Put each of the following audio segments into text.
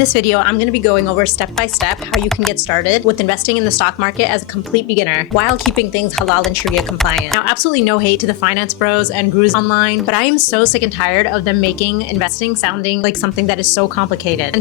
this video, I'm going to be going over step by step how you can get started with investing in the stock market as a complete beginner while keeping things halal and Sharia compliant. Now, absolutely no hate to the finance bros and gurus online, but I am so sick and tired of them making investing sounding like something that is so complicated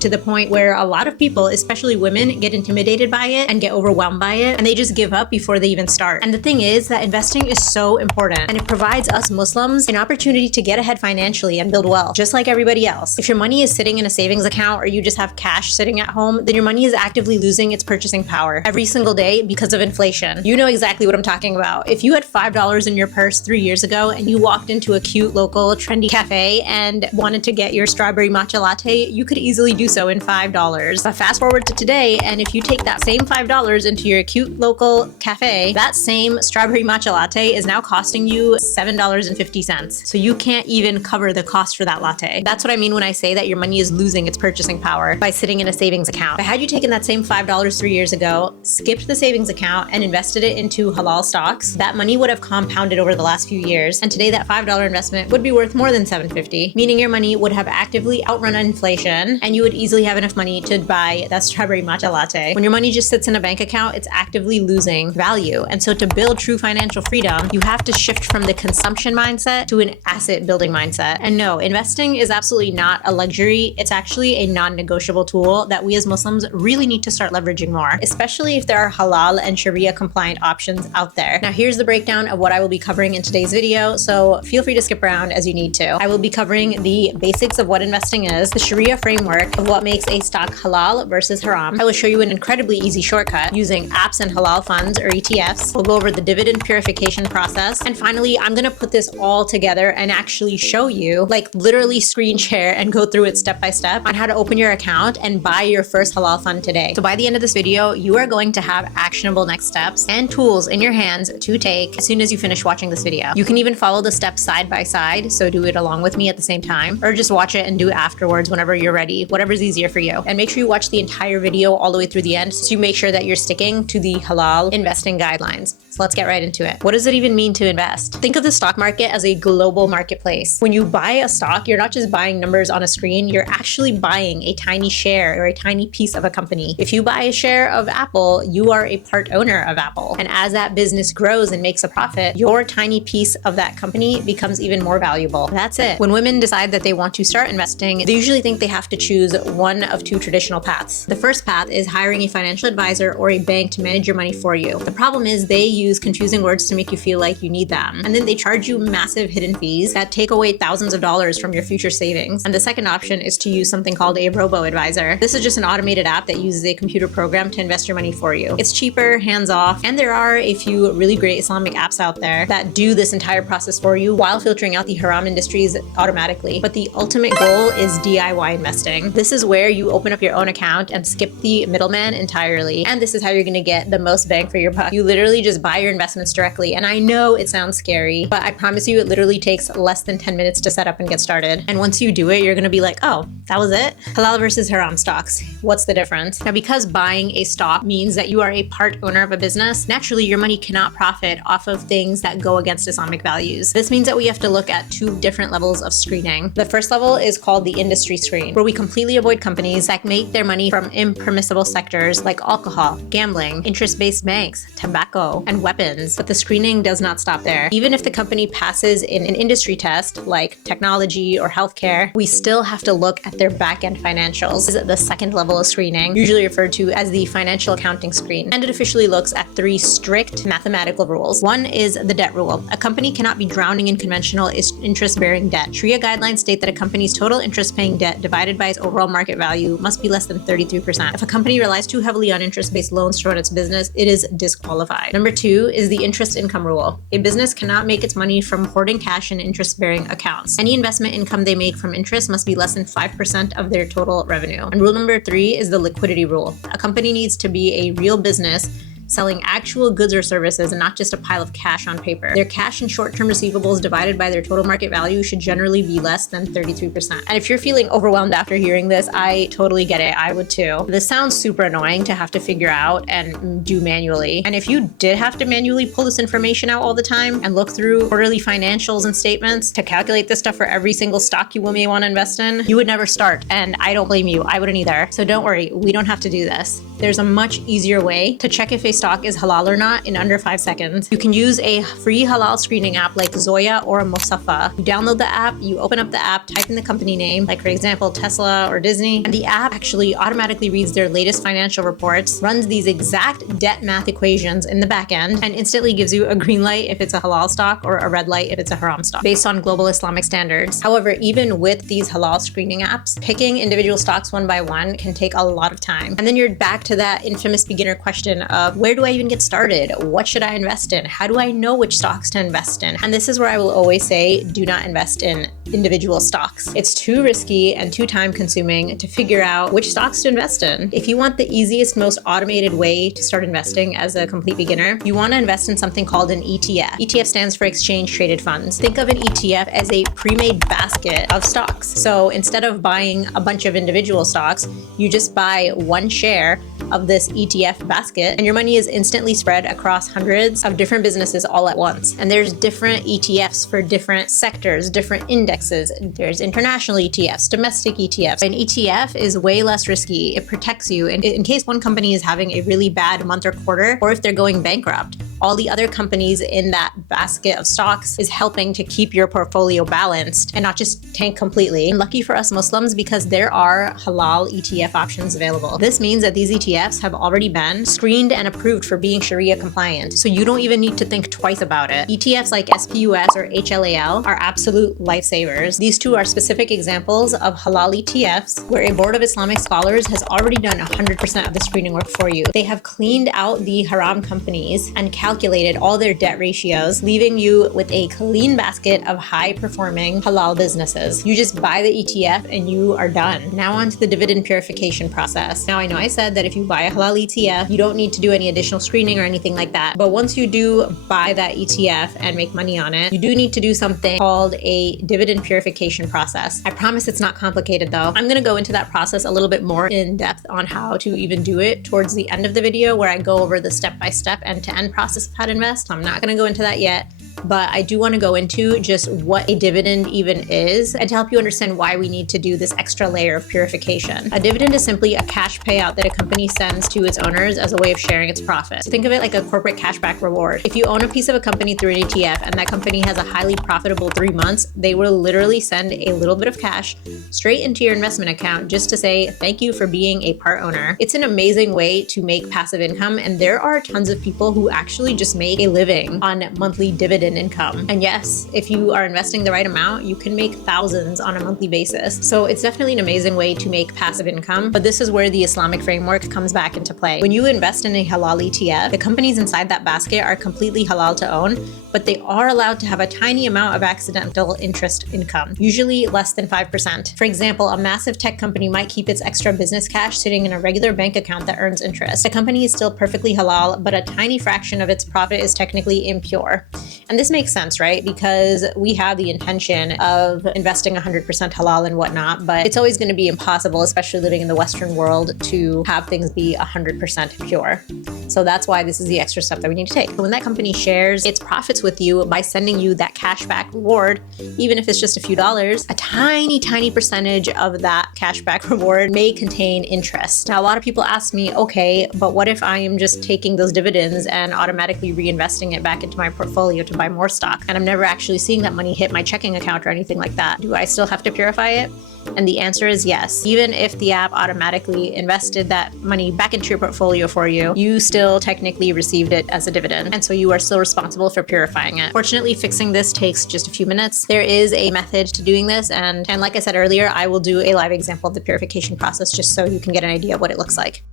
to the point where a lot of people, especially women, get intimidated by it and get overwhelmed by it, and they just give up before they even start. And the thing is that investing is so important, and it provides us Muslims an opportunity to get ahead financially and build wealth, just like everybody else. If your money is sitting in a savings account or you just have cash sitting at home, then your money is actively losing its purchasing power every single day because of inflation. You know exactly what I'm talking about. If you had $5 in your purse 3 years ago and you walked into a cute local trendy cafe and wanted to get your strawberry matcha latte, you could easily do so in $5. But fast forward to today, and if you take that same $5 into your cute local cafe, that same strawberry matcha latte is now costing you $7.50. So you can't even cover the cost for that latte. That's what I mean when I say that your money is losing its purchasing power by sitting in a savings account. But had you taken that same $5 3 years ago, skipped the savings account, and invested it into halal stocks, that money would have compounded over the last few years. And today that $5 investment would be worth more than $7.50, meaning your money would have actively outrun inflation and you would easily have enough money to buy that strawberry matcha latte. When your money just sits in a bank account, it's actively losing value. And so to build true financial freedom, you have to shift from the consumption mindset to an asset building mindset. And no, investing is absolutely not a luxury. It's actually a non-negotiable tool that we as Muslims really need to start leveraging more, especially if there are halal and Sharia compliant options out there. Now, here's the breakdown of what I will be covering in today's video, so feel free to skip around as you need to. I will be covering the basics of what investing is, the Sharia framework of what makes a stock halal versus haram. I will show you an incredibly easy shortcut using apps and halal funds or ETFs. We'll go over the dividend purification process. And finally, I'm going to put this all together and actually show you, like literally screen share and go through it step by step on how to open your account and buy your first halal fund today. So by the end of this video, you are going to have actionable next steps and tools in your hands to take as soon as you finish watching this video. You can even follow the steps side by side, so do it along with me at the same time, or just watch it and do it afterwards whenever you're ready, whatever's easier for you. And make sure you watch the entire video all the way through the end so you make sure that you're sticking to the halal investing guidelines. So let's get right into it. What does it even mean to invest? Think of the stock market as a global marketplace. When you buy a stock, you're not just buying numbers on a screen, you're actually buying a tiny share or a tiny piece of a company. If you buy a share of Apple, you are a part owner of Apple. And as that business grows and makes a profit, your tiny piece of that company becomes even more valuable. That's it. When women decide that they want to start investing, they usually think they have to choose one of two traditional paths. The first path is hiring a financial advisor or a bank to manage your money for you. The problem is they use confusing words to make you feel like you need them. And then they charge you massive hidden fees that take away thousands of dollars from your future savings. And the second option is to use something called a robo-advisor. This is just an automated app that uses a computer program to invest your money for you. It's cheaper, hands-off, and there are a few really great Islamic apps out there that do this entire process for you while filtering out the haram industries automatically. But the ultimate goal is DIY investing. This is where you open up your own account and skip the middleman entirely. And this is how you're going to get the most bang for your buck. You literally just buy your investments directly. And I know it sounds scary, but I promise you it literally takes less than 10 minutes to set up and get started. And once you do it, you're going to be like, oh, that was it? Halal versus haram stocks. What's the difference? Now, because buying a stock means that you are a part owner of a business, naturally your money cannot profit off of things that go against Islamic values. This means that we have to look at two different levels of screening. The first level is called the industry screen, where we completely avoid companies that make their money from impermissible sectors like alcohol, gambling, interest-based banks, tobacco, and weapons. But the screening does not stop there. Even if the company passes in an industry test like technology or healthcare, we still have to look at their back-end financials. This is the second level of screening, usually referred to as the financial accounting screen. And it officially looks at three strict mathematical rules. One is the debt rule. A company cannot be drowning in conventional interest-bearing debt. Sharia guidelines state that a company's total interest-paying debt divided by its overall market value must be less than 33%. If a company relies too heavily on interest-based loans to run its business, it is disqualified. Number two is the interest income rule. A business cannot make its money from hoarding cash in interest-bearing accounts. Any investment income they make from interest must be less than 5% of their total revenue. And rule number three is the liquidity rule. A company needs to be a real business selling actual goods or services and not just a pile of cash on paper. Their cash and short-term receivables divided by their total market value should generally be less than 33%. And if you're feeling overwhelmed after hearing this, I totally get it. I would too. This sounds super annoying to have to figure out and do manually. And if you did have to manually pull this information out all the time and look through quarterly financials and statements to calculate this stuff for every single stock you may want to invest in, you would never start. And I don't blame you. I wouldn't either. So don't worry. We don't have to do this. There's a much easier way to check if a stock is halal or not in under 5 seconds. You can use a free halal screening app like Zoya or Mosafa. You download the app, you open up the app, type in the company name, like for example, Tesla or Disney, and the app actually automatically reads their latest financial reports, runs these exact debt math equations in the back end, and instantly gives you a green light if it's a halal stock or a red light if it's a haram stock, based on global Islamic standards. However, even with these halal screening apps, picking individual stocks one by one can take a lot of time. And then you're back to that infamous beginner question of, where do I even get started? What should I invest in? How do I know which stocks to invest in? And this is where I will always say, do not invest in individual stocks. It's too risky and too time consuming to figure out which stocks to invest in. If you want the easiest, most automated way to start investing as a complete beginner, you want to invest in something called an ETF. ETF stands for exchange traded funds. Think of an ETF as a pre-made basket of stocks. So instead of buying a bunch of individual stocks, you just buy one share of this ETF basket, and your money is instantly spread across hundreds of different businesses all at once. And there's different ETFs for different sectors, different indexes. There's international ETFs, domestic ETFs. An ETF is way less risky. It protects you in case one company is having a really bad month or quarter, or if they're going bankrupt. All the other companies in that basket of stocks is helping to keep your portfolio balanced and not just tank completely. And lucky for us Muslims, because there are halal ETF options available. This means that these ETFs have already been screened and approved for being Sharia compliant, so you don't even need to think twice about it. ETFs like SPUS or HLAL are absolute lifesavers. These two are specific examples of halal ETFs where a board of Islamic scholars has already done 100% of the screening work for you. They have cleaned out the haram companies and calculated all their debt ratios, leaving you with a clean basket of high-performing halal businesses. You just buy the ETF and you are done. Now on to the dividend purification process. Now I know I said that if you buy a halal ETF, you don't need to do any additional screening or anything like that. But once you do buy that ETF and make money on it, you do need to do something called a dividend purification process. I promise it's not complicated though. I'm gonna go into that process a little bit more in depth on how to even do it towards the end of the video, where I go over the step-by-step end-to-end process of how to invest. I'm not gonna go into that yet, but I do want to go into just what a dividend even is and to help you understand why we need to do this extra layer of purification. A dividend is simply a cash payout that a company sends to its owners as a way of sharing its profits. So think of it like a corporate cashback reward. If you own a piece of a company through an ETF and that company has a highly profitable 3 months, they will literally send a little bit of cash straight into your investment account just to say thank you for being a part owner. It's an amazing way to make passive income, and there are tons of people who actually just make a living on monthly dividend income. And yes, if you are investing the right amount, you can make thousands on a monthly basis. So it's definitely an amazing way to make passive income, but this is where the Islamic framework comes back into play. When you invest in a halal ETF, the companies inside that basket are completely halal to own, but they are allowed to have a tiny amount of accidental interest income, usually less than 5%. For example, a massive tech company might keep its extra business cash sitting in a regular bank account that earns interest. The company is still perfectly halal, but a tiny fraction of its profit is technically impure. And this makes sense, right? Because we have the intention of investing 100% halal and whatnot, but it's always going to be impossible, especially living in the Western world, to have things be 100% pure. So that's why this is the extra step that we need to take. When that company shares its profits with you by sending you that cashback reward, even if it's just a few dollars, a tiny, tiny percentage of that cashback reward may contain interest. Now, a lot of people ask me, okay, but what if I am just taking those dividends and automatically reinvesting it back into my portfolio to buy more stock, and I'm never actually seeing that money hit my checking account or anything like that? Do I still have to purify it? And the answer is yes. Even if the app automatically invested that money back into your portfolio for you, you still technically received it as a dividend. And so you are still responsible for purifying it. Fortunately, fixing this takes just a few minutes. There is a method to doing this. And like I said earlier, I will do a live example of the purification process just so you can get an idea of what it looks like.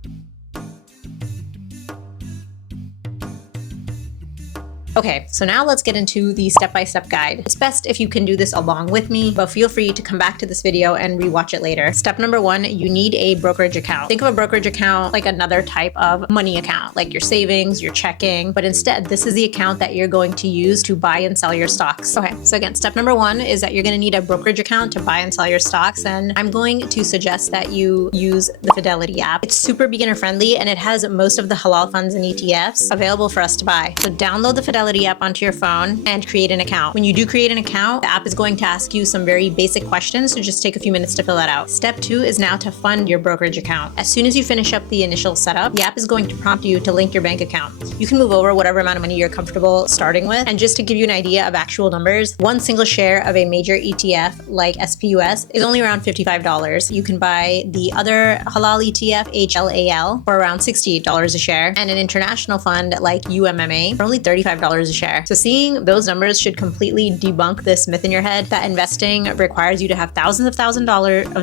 Okay, so now let's get into the step-by-step guide. It's best if you can do this along with me, but feel free to come back to this video and rewatch it later. Step number one, you need a brokerage account. Think of a brokerage account like another type of money account, like your savings, your checking, but instead this is the account that you're going to use to buy and sell your stocks. Okay, so again, step number one is that you're going to need a brokerage account to buy and sell your stocks, and I'm going to suggest that you use the Fidelity app. It's super beginner friendly and it has most of the halal funds and ETFs available for us to buy. So download the Fidelity app onto your phone and create an account. When you do create an account, the app is going to ask you some very basic questions, so just take a few minutes to fill that out. Step two is now to fund your brokerage account. As soon as you finish up the initial setup, the app is going to prompt you to link your bank account. You can move over whatever amount of money you're comfortable starting with. And just to give you an idea of actual numbers, one single share of a major ETF like SPUS is only around $55. You can buy the other halal ETF, HLAL, for around $68 a share, and an international fund like UMMA for only $35 a share. So seeing those numbers should completely debunk this myth in your head that investing requires you to have thousands of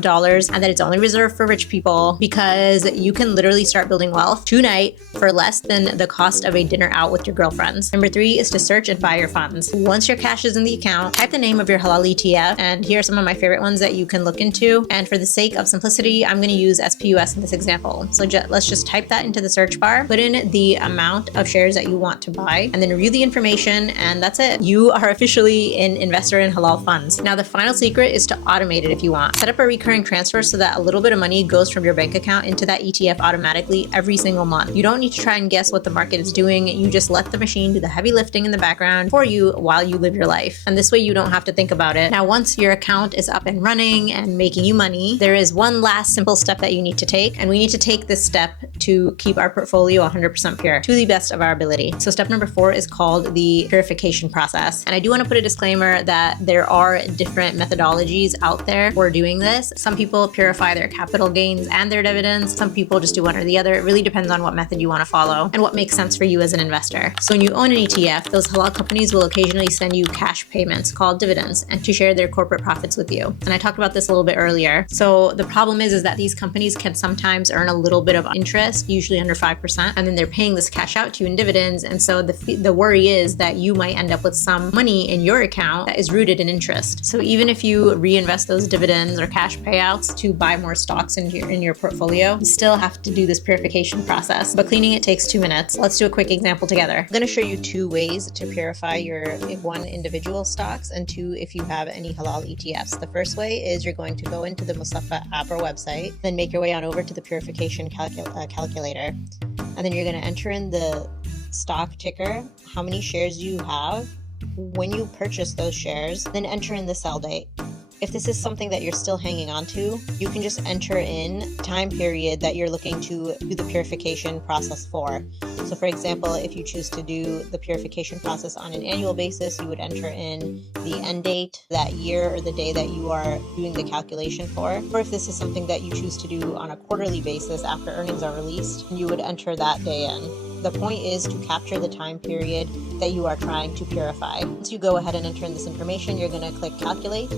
dollars and that it's only reserved for rich people, because you can literally start building wealth tonight for less than the cost of a dinner out with your girlfriends. Number three is to search and buy your funds. Once your cash is in the account, type the name of your halal ETF, and here are some of my favorite ones that you can look into. And for the sake of simplicity, I'm going to use SPUS in this example. So let's just type that into the search bar, put in the amount of shares that you want to buy, and then review the information, and that's it. You are officially an investor in halal funds. Now, the final secret is to automate it if you want. Set up a recurring transfer so that a little bit of money goes from your bank account into that ETF automatically every single month. You don't need to try and guess what the market is doing. You just let the machine do the heavy lifting in the background for you while you live your life. And this way you don't have to think about it. Now, once your account is up and running and making you money, there is one last simple step that you need to take. And we need to take this step to keep our portfolio 100% pure to the best of our ability. So step number four is called the purification process. And I do want to put a disclaimer that there are different methodologies out there for doing this. Some people purify their capital gains and their dividends. Some people just do one or the other. It really depends on what method you want to follow and what makes sense for you as an investor. So when you own an ETF, those halal companies will occasionally send you cash payments called dividends and to share their corporate profits with you. And I talked about this a little bit earlier. So the problem is that these companies can sometimes earn a little bit of interest, usually under 5%, and then they're paying this cash out to you in dividends. And so the worry is that you might end up with some money in your account that is rooted in interest. So even if you reinvest those dividends or cash payouts to buy more stocks in your portfolio, you still have to do this purification process. But cleaning it takes 2 minutes. Let's do a quick example together. I'm going to show you 2 ways to purify your one individual stocks, and 2 if you have any halal ETFs. The first way is you're going to go into the Musafa app or website, then make your way on over to the purification calculator, and then you're going to enter in the stock ticker, how many shares you have, when you purchase those shares, then enter in the sell date. If this is something that you're still hanging on to, you can just enter in time period that you're looking to do the purification process for. So for example, if you choose to do the purification process on an annual basis, you would enter in the end date, that year or the day that you are doing the calculation for. Or if this is something that you choose to do on a quarterly basis after earnings are released, you would enter that day in. The point is to capture the time period that you are trying to purify. Once you go ahead and enter in this information, you're going to click calculate,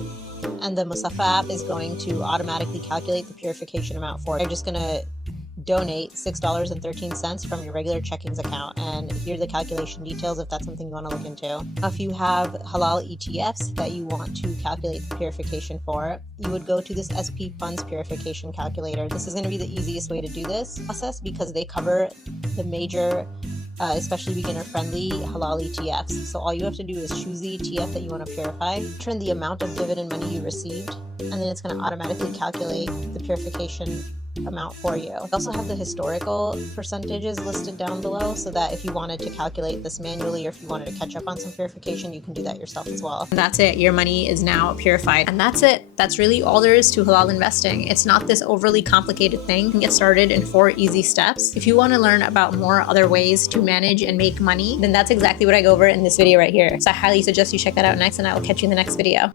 and the Musafa app is going to automatically calculate the purification amount for you. You're just going to donate $6.13 from your regular checkings account, and here are the calculation details if that's something you want to look into. If you have halal ETFs that you want to calculate the purification for, you would go to this SP Funds Purification Calculator. This is going to be the easiest way to do this process because they cover the major especially beginner-friendly halal ETFs. So all you have to do is choose the ETF that you want to purify, turn the amount of dividend money you received, and then it's going to automatically calculate the purification amount for you. We also have the historical percentages listed down below so that if you wanted to calculate this manually or if you wanted to catch up on some purification, you can do that yourself as well. And that's it. Your money is now purified. And that's it. That's really all there is to halal investing. It's not this overly complicated thing. You can get started in 4 easy steps. If you want to learn about more other ways to manage and make money, then that's exactly what I go over in this video right here. So I highly suggest you check that out next, and I will catch you in the next video.